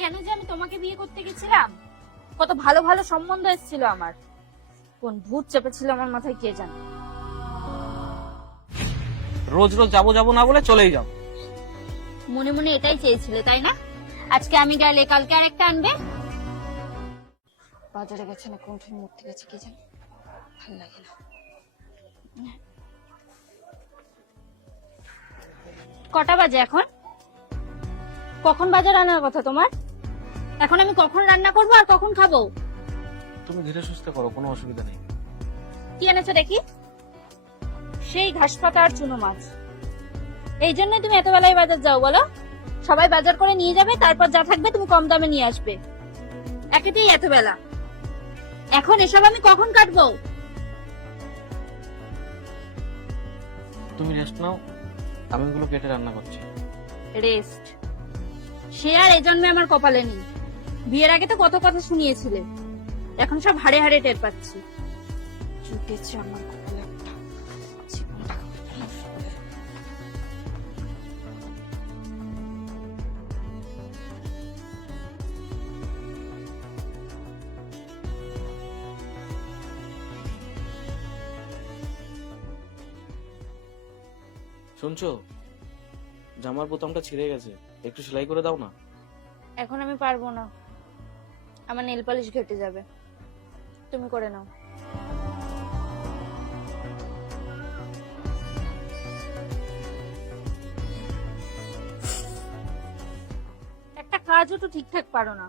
কেন যে আমি তোমাকে বিয়ে করতে গেছিলাম? কত ভালো ভালো সম্বন্ধ এসেছিল আমার। কোন ভূত চেপেছিল আমার মাথায় কে জানে? রোজ রোজ যাব যাব না বলে চলেই যাও। মনে মনে এটাই চেয়েছিলে তাই না? আজকে আমি গেলে কালকে আর একটা আনবে? বাজারে গেছে না কোন ঠুন মূর্তি গেছে কে জানে? ভালো লাগে না। কটা বাজে এখন? কখন বাজার আনার কথা তোমার? এখন আমি কখন রান্না করব আর কখন খাব? তুমি ধীরে সুস্থে করো কোনো অসুবিধা নেই। কি এনেছো দেখি? সেই ঘাস পাতা আর চুনো মাছ। এই জন্যই তুমি এত বেলায় বাজার যাও বলো। সবাই বাজার করে নিয়ে যাবে তারপর যা থাকবে তুমি কম দামে নিয়ে আসবে। একেতেই এত বেলা এখন এসব আমি কখন কাটবো? তুমি রেস্ট নাও আমি এগুলো কেটে রান্না করছি। রেস্ট সে আর এই জন্মে আমার কপালে নেই। বিয়ের আগে তো কত কথা শুনিয়েছিলে। এখন সব হাড়ে হাড়ে টের পাচ্ছি। জুটেছে আমার কপালে একটা। শুনছো? জামার বোতামটা ছিঁড়ে গেছে। একটু সেলাই করে দাও না। এখন আমি পারব না। আমার নেল পালিশ ঘেটে যাবে। তুমি করে নাও। একটা কাজও তো ঠিকঠাক পারো না।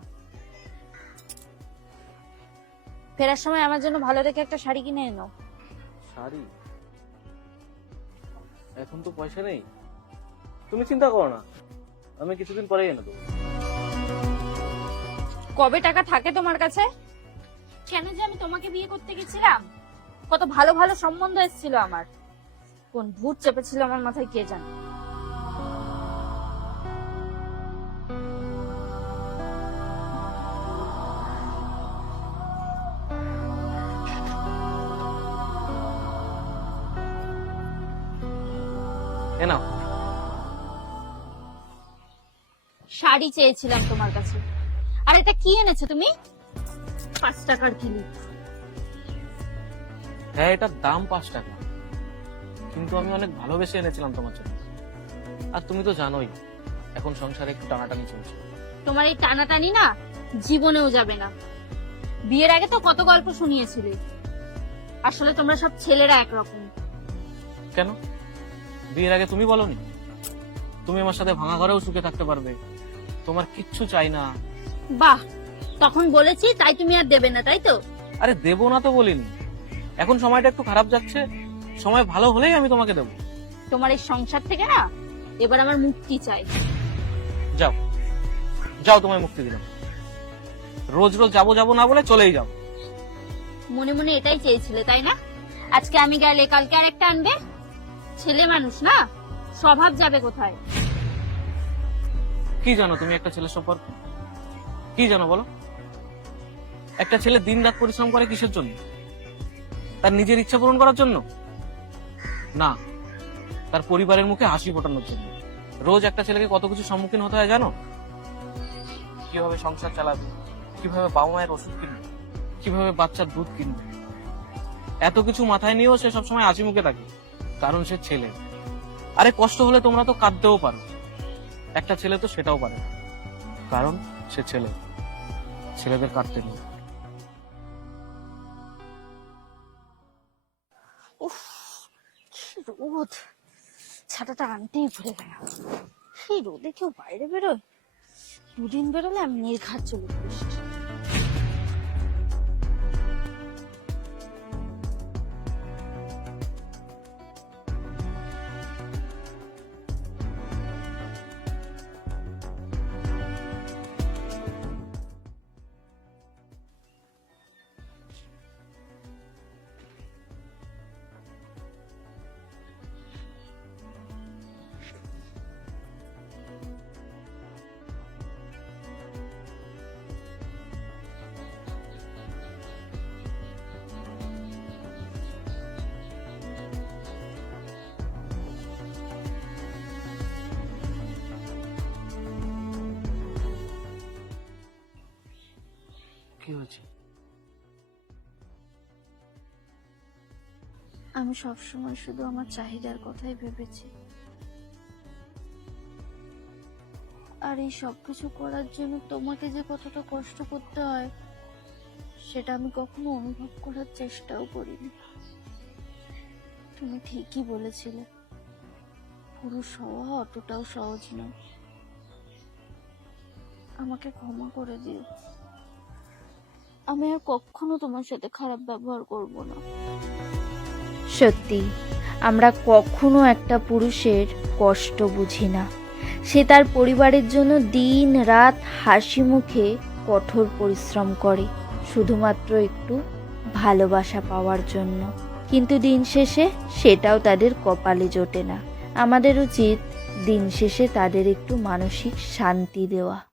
ফেরার সময় আমার জন্য ভালো দেখে একটা শাড়ি কিনে এনো। শাড়ি? এখন তো পয়সা নেই। তুমি চিন্তা করো না। আমি কিছুদিন পরে এনে দেবো। কবে টাকা থাকে তোমার কাছে? কেন যে আমি তোমাকে বিয়ে করতে গেছিলাম? কত ভালো ভালো সম্বন্ধ এসেছিল আমার। কোন ভূত চেপেছিল আমার মাথায় কে জানে? শাড়ি চেয়েছিলাম তোমার কাছে। আর এটা কি এনেছো তুমি? পাঁচ টাকার কিলি হ্যাঁ এটার দাম পাঁচ টাকা। কিন্তু আমি অনেক ভালোবেসে এনেছিলাম তোমার জন্য। আর তুমি তো জানোই এখন সংসারে একটু টানাটানি চলছে। তোমার এই টানাটানি না জীবনেও যাবে না। বিয়ের আগে তো কত গল্প শুনিয়েছিলে। আসলে তোমরা সব ছেলেরা একরকম। কেন? বিয়ের আগে তুমি বলনি? তুমি আমার সাথে ভাঙা ঘরেও সুখে থাকতে পারবে। তোমার কিচ্ছু চাই না। বাহ তখন বলেছি তাই তুমি আর দেবে না তাই তো? আরে দেবো না তো বলিনি। এখন সময়টা একটু খারাপ যাচ্ছে সময় ভালো হলেই আমি তোমাকে দেবো। তোমার এই সংসার থেকে না এবার আমার মুক্তি চাই। যাও যাও তোমায় মুক্তি দিলাম। রোজ রোজ যাব যাব না বলে চলেই যাও। মনে মনে এটাই চেয়েছিলে তাই না? আজকে আমি গেলে কালকে আর একটা আনবে? ছেলে মানুষ না স্বভাব যাবে কোথায়? কি জানো তুমি একটা ছেলের সম্পর্কে? কি জানো বলো? একটা ছেলে দিন রাত পরিশ্রম করে কিসের জন্য? তার নিজের ইচ্ছা পূরণ করার জন্য? না, তার পরিবারের মুখে হাসি ফোটানোর জন্য। রোজ একটা ছেলেকে কত কিছু সম্মুখীন হতে হয় জানো? কীভাবে সংসার চালাবে? কীভাবে বাবা মায়ের ওষুধ কিনবে? কীভাবে বাচ্চার দুধ কিনবে? এত কিছু মাথায় নিয়েও সে সবসময় হাসি মুখে থাকে, কারণ সে ছেলে। আরে কষ্ট হলে তোমরা তো কাঁদতেও পারো। একটা ছেলে তো সেটাও পারে কারণ সে ছেলে। ছেলেদের কাটতে নেই। উফ রোদ। ছাতাটা আনতেই ভুলে গেল সেই রোদে কেউ বাইরে বেরোয়? দুদিন বেরোলে আমি নির্ঘাত চলে বসছি হয়েছে? আমি সবসময় শুধু আমার চাহিদার কথাই ভেবেছি। আর এই সবকিছু করার জন্য তোমাকে যে কতটা কষ্ট করতে হয়, সেটা আমি কখনো অনুভব করার চেষ্টাও করিনি। তুমি ঠিকই বলেছিলে পুরুষ হওয়া অতটাও সহজ নয়। আমাকে ক্ষমা করে দিও। আমি আর কখনো তোমার সাথে খারাপ ব্যবহার করব না। সত্যি, আমরা কখনো একটা পুরুষের কষ্ট বুঝি না। সে তার পরিবারের জন্য দিন, রাত হাসি মুখে কঠোর পরিশ্রম করে, শুধুমাত্র একটু ভালোবাসা পাওয়ার জন্য। কিন্তু দিন শেষে সেটাও তাদের কপালে জোটে না। আমাদের উচিত দিন শেষে তাদের একটু মানসিক শান্তি দেওয়া।